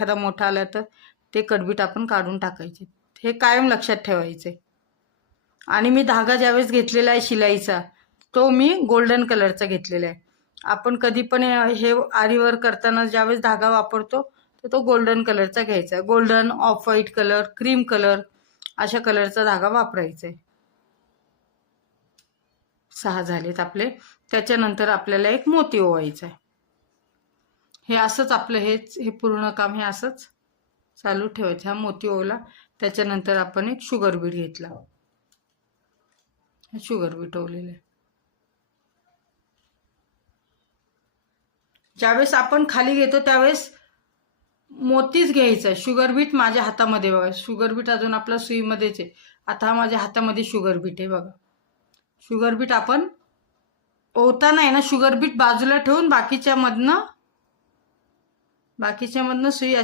एखादा मोठा आला तर ते कडबीट आपण काढून टाकायचे. हे कायम लक्षात ठेवायचे. आणि मी धागा ज्यावेळेस घेतलेला आहे शिलाईचा तो मी गोल्डन कलरचा घेतलेला आहे. आपण कधी पण हे आरीवर करताना ज्यावेळेस धागा वापरतो तर तो गोल्डन कलरचा घ्यायचा. Golden, off white colour, cream colour अशा कलरचा धागा वापरायचा आहे. 6 झालेत आपले. त्याच्यानंतर आपल्याला एक मोती ओवायचा आहे. हे असंच आपलं हे पूर्ण काम हे असंच चालू ठेवायचं. हा मोती ओवला, त्याच्यानंतर आपण एक शुगर बीट घेतला. शुगर बीट ओवलेलं आहे. ज्यावेळेस आपण खाली घेतो त्यावेळेस मोतीच घ्यायचा. शुगर बीट माझ्या हातामध्ये बघा, शुगर बीट अजून आपला सुईमध्येच आहे. आता हा माझ्या हातामध्ये शुगर बीट आहे बघा. शुगर बीट आपण ओवताना आहे ना शुगर बीट बाजूला ठेवून बाकीच्या मधनं सुई